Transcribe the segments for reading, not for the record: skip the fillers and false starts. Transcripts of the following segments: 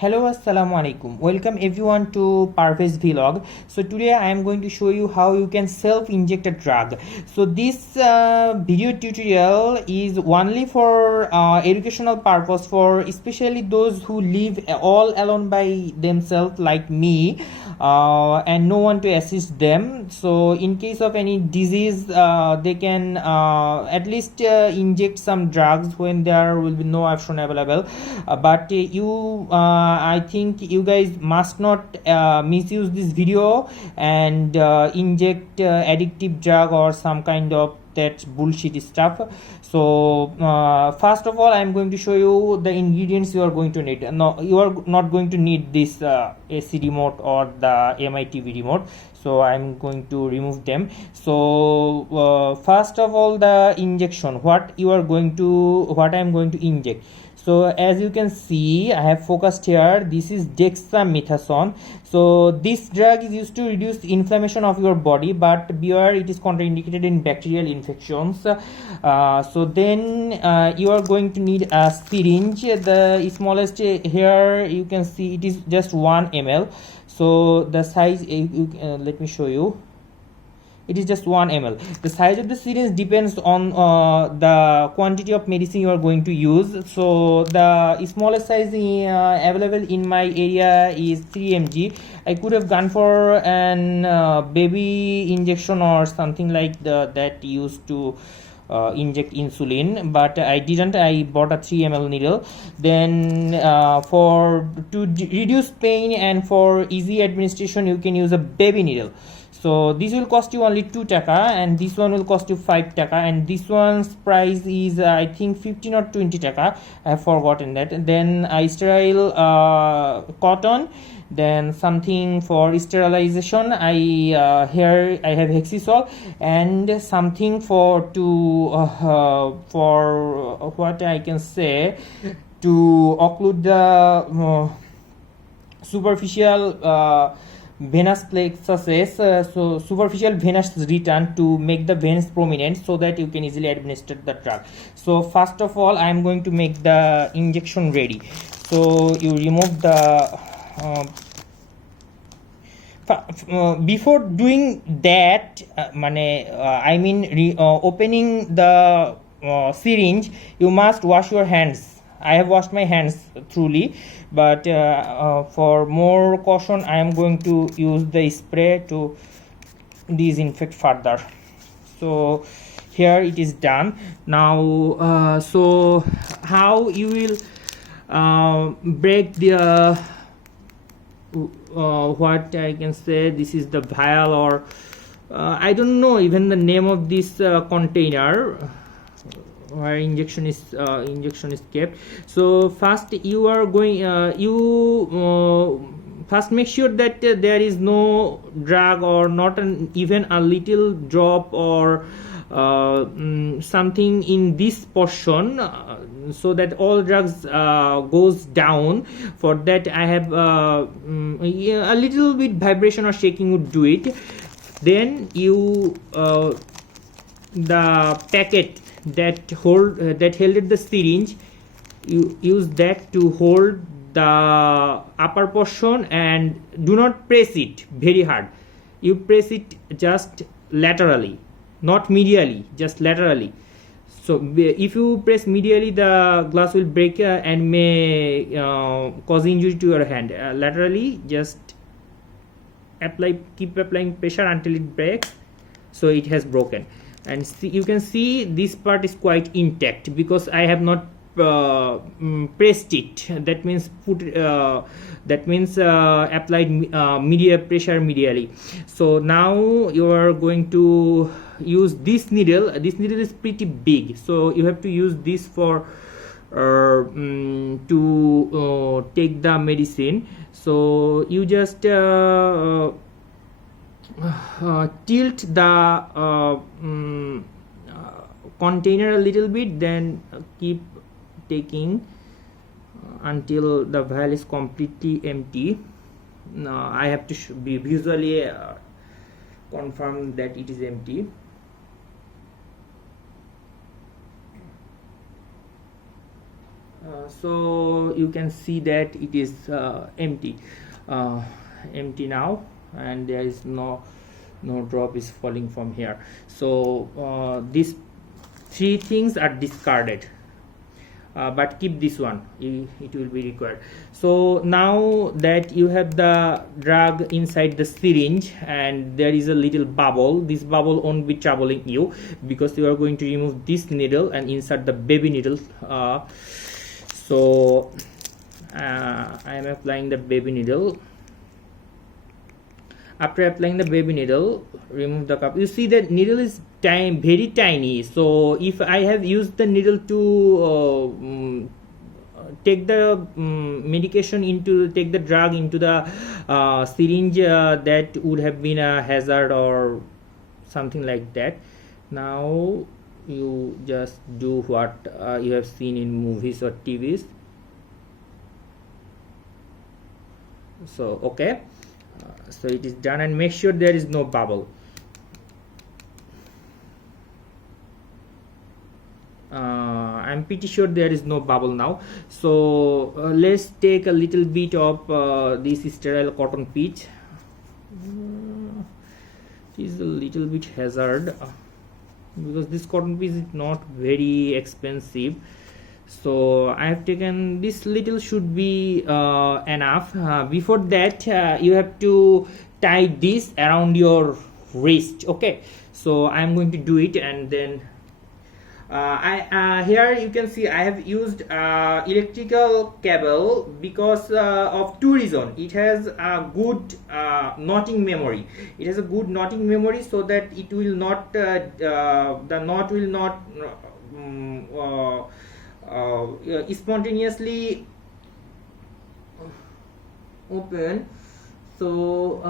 Hello, assalamu alaikum. Welcome everyone to Parvez vlog. So today I am going to show you how you can self-inject a drug. So this video tutorial is only for educational purpose, for especially those who live all alone by themselves like me, and no one to assist them. So in case of any disease, they can at least inject some drugs when there will be no option available. But I think you guys must not misuse this video and inject addictive drug or some kind of that bullshit stuff. So first of all, I am going to show you the ingredients you are going to need. No, you are not going to need this AC remote or the MITV remote, so I am going to remove them. So first of all, the injection, what I am going to inject. So as you can see, I have focused here, this is dexamethasone. So this drug is used to reduce inflammation of your body, but beware, it is contraindicated in bacterial infections. So then you are going to need a syringe. The smallest here you can see, it is just 1 ml. So the size, let me show you. It is just 1 ml. The size of the syringe depends on the quantity of medicine you are going to use. So the smallest size available in my area is 3 mg. I could have gone for an baby injection or something like that used to inject insulin, but I didn't. I bought a 3 ml needle. Then to reduce pain and for easy administration, you can use a baby needle. So this will cost you only 2 taka, and this one will cost you 5 taka, and this one's price is I think 15 or 20 taka. I have forgotten that. Then sterile cotton, then something for sterilization. Here I have hexisol, and something for what I can say, to occlude the superficial venous plexuses, so superficial venous return, to make the veins prominent so that you can easily administer the drug. So first of all, I am going to make the injection ready. So you remove the before doing that, opening the syringe, you must wash your hands. I have washed my hands truly, but for more caution, I am going to use the spray to disinfect further. So here it is done. Now, so how you will break the what I can say, this is the vial, or I don't know even the name of this container where injection is kept. So first you are going first make sure that there is no drug, or not even a little drop or something in this portion, so that all drugs goes down. For that I have a little bit vibration or shaking would do it. Then you the packet that held the syringe, you use that to hold the upper portion, and do not press it very hard. You press it just laterally, not medially, just laterally. So if you press medially, the glass will break and may cause injury to your hand. Laterally, just keep applying pressure until it breaks. So it has broken, and you can see this part is quite intact because I have not pressed it. That means applied pressure medially. So now you are going to use this needle. This needle is pretty big, so you have to use this for to take the medicine. So you just tilt the container a little bit, then keep taking until the vial is completely empty. Now I have to be visually confirm that it is empty. so you can see that it is empty now, and there is no drop is falling from here. So these three things are discarded, but keep this one, it will be required. So now that you have the drug inside the syringe and there is a little bubble, this bubble won't be troubling you because you are going to remove this needle and insert the baby needle. So I am applying the baby needle. After applying the baby needle, remove the cup. You see that needle is very tiny. So if I have used the needle to take the medication take the drug into the syringe, that would have been a hazard or something like that. Now you just do what you have seen in movies or TVs. So okay. So it is done, and make sure there is no bubble. I'm pretty sure there is no bubble now. So let's take a little bit of this sterile cotton pitch. It is a little bit hazard because this cotton pitch is not very expensive. So I have taken this little, should be enough. Before that you have to tie this around your wrist. Okay, so I am going to do it, and then here you can see I have used electrical cable because of two reasons. It has a good knotting memory. It has a good knotting memory, so that it will not the knot will not spontaneously open. So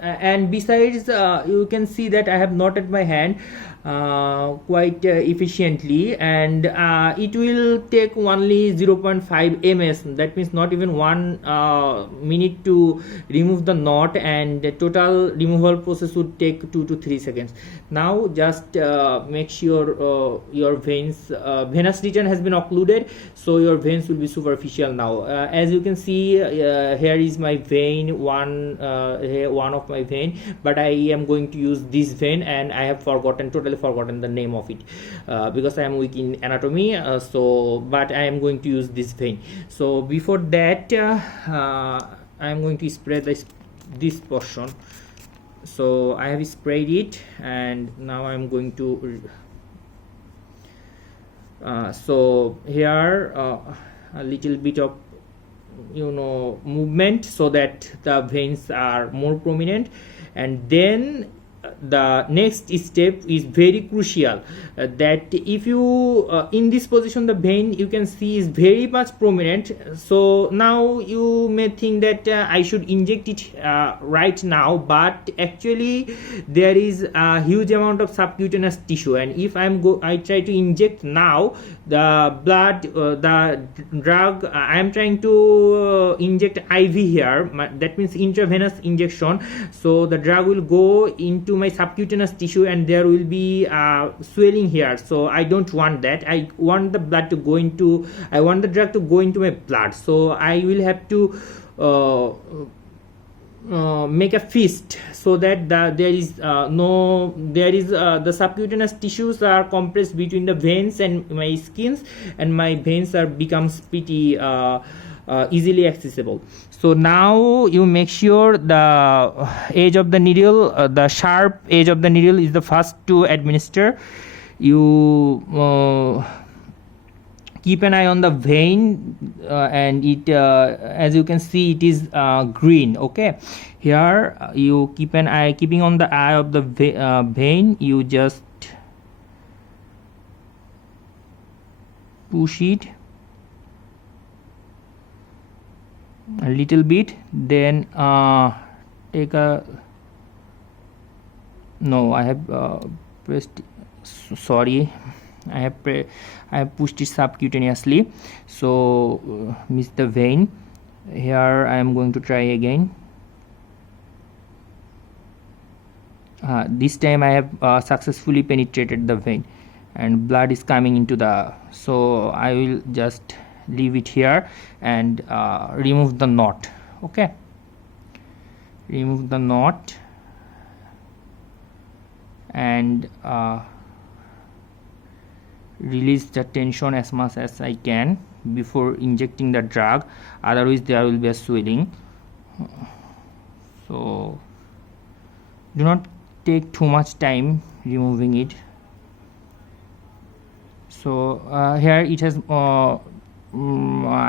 and besides you can see that I have knotted my hand quite efficiently, and it will take only 0.5 ms, that means not even 1 minute to remove the knot, and the total removal process would take 2 to 3 seconds. Now just make sure your veins, venous region has been occluded, so your veins will be superficial now. As you can see, here is my vein, one of my vein, but I am going to use this vein, and I have totally forgotten the name of it because I am weak in anatomy. But I am going to use this vein. So before that I am going to spray this portion. So I have sprayed it, and now I am going to so here a little bit of movement so that the veins are more prominent. And then the next step is very crucial, that if you in this position the vein you can see is very much prominent. So now you may think that I should inject it right now, but actually there is a huge amount of subcutaneous tissue, and if I try to inject now the blood, the drug, I am trying to inject IV here, that means intravenous injection. So the drug will go into my subcutaneous tissue, and there will be swelling here. So I don't want that. I want the drug to go into my blood. So I will have to make a fist so that the subcutaneous tissues are compressed between the veins and my skins, and my veins becomes pretty easily accessible. So now you make sure the edge of the needle, the sharp edge of the needle is the first to administer. You keep an eye on the vein, and it as you can see it is green. Okay, here you keeping on the eye of the vein, you just push it a little bit, then take a no I have pressed, sorry, I have pushed it subcutaneously, so miss the vein. Here I am going to try again. This time I have successfully penetrated the vein. and blood is coming into the, so I will just leave it here and remove the knot. Okay, remove the knot and release the tension as much as I can before injecting the drug, otherwise there will be a swelling. So do not take too much time removing it. So here it has I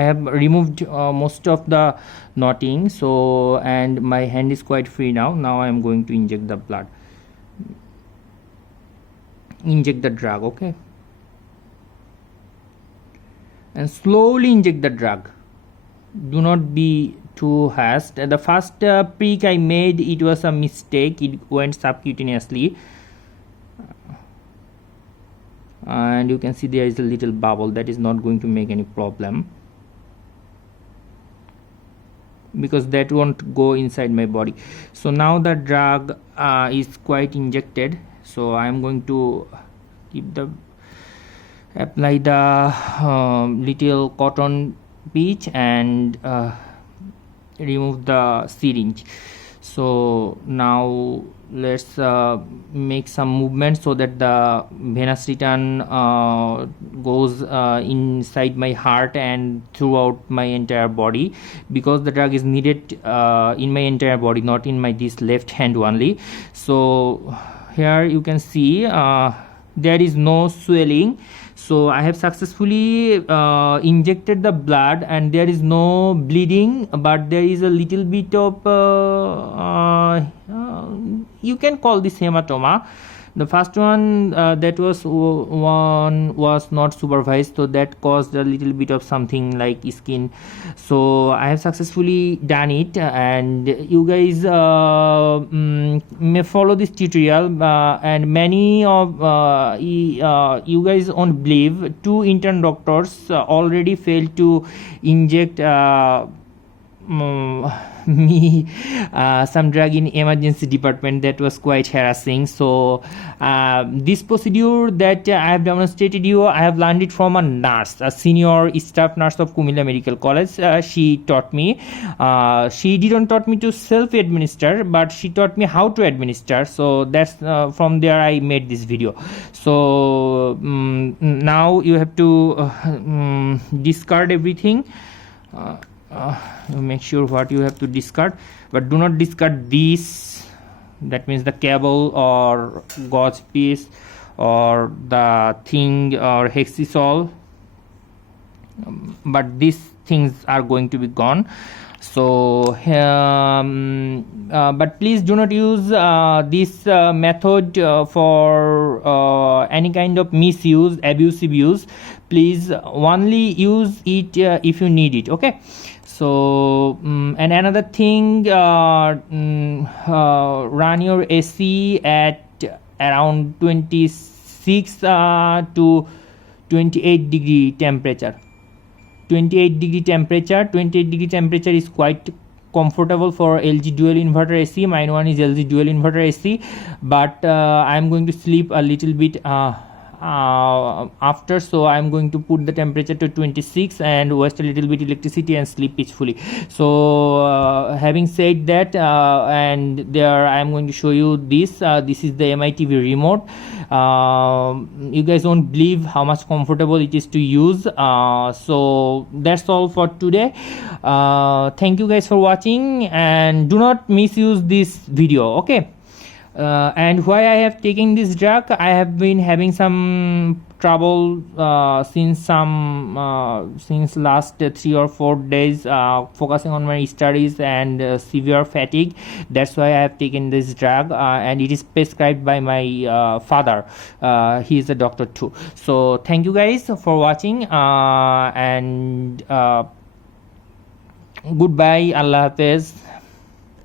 have removed most of the knotting, so and my hand is quite free now. Now I am going to inject the blood, inject the drug. Okay, and slowly inject the drug. Do not be too hasty. The first prick I made, it was a mistake. It went subcutaneously, and you can see there is a little bubble. That is not going to make any problem because that won't go inside my body. So now the drug is quite injected, so I am going to apply the little cotton piece and remove the syringe. So now let's make some movement so that the venous return goes inside my heart and throughout my entire body, because the drug is needed in my entire body, not in my this left hand only. So here you can see there is no swelling. So I have successfully injected the blood and there is no bleeding, but there is a little bit of you can call this hematoma. The first one that was not supervised, so that caused a little bit of something like skin. So I have successfully done it, and you guys may follow this tutorial. And many of you guys won't believe, 2 intern doctors already failed to inject me some drug in emergency department. That was quite harassing. So this procedure that I have demonstrated you, I have learned it from a nurse, a senior staff nurse of Kumilla Medical College. She taught me. She didn't taught me to self-administer, but she taught me how to administer. So that's from there I made this video. So now you have to discard everything. Make sure what you have to discard, but do not discard this. That means the cable or gauze piece or the thing or hexisol, but these things are going to be gone. So but please do not use this method for any kind of misuse, abusive use. Please only use it if you need it. Okay. So and another thing, run your AC at around 26 to 28 degree temperature. 28 degree temperature is quite comfortable for LG dual inverter AC. Mine one is LG dual inverter AC, but I am going to sleep a little bit after, so I am going to put the temperature to 26 and waste a little bit electricity and sleep peacefully. So having said that, and there I am going to show you this. This is the MITV remote. You guys won't believe how much comfortable it is to use. So that's all for today. Thank you guys for watching, and do not misuse this video. Okay. And why I have taken this drug, I have been having some trouble since last 3 or 4 days, focusing on my studies and severe fatigue. That's why I have taken this drug, and it is prescribed by my father. He is a doctor too. So thank you guys for watching, and goodbye. Allah Hafiz.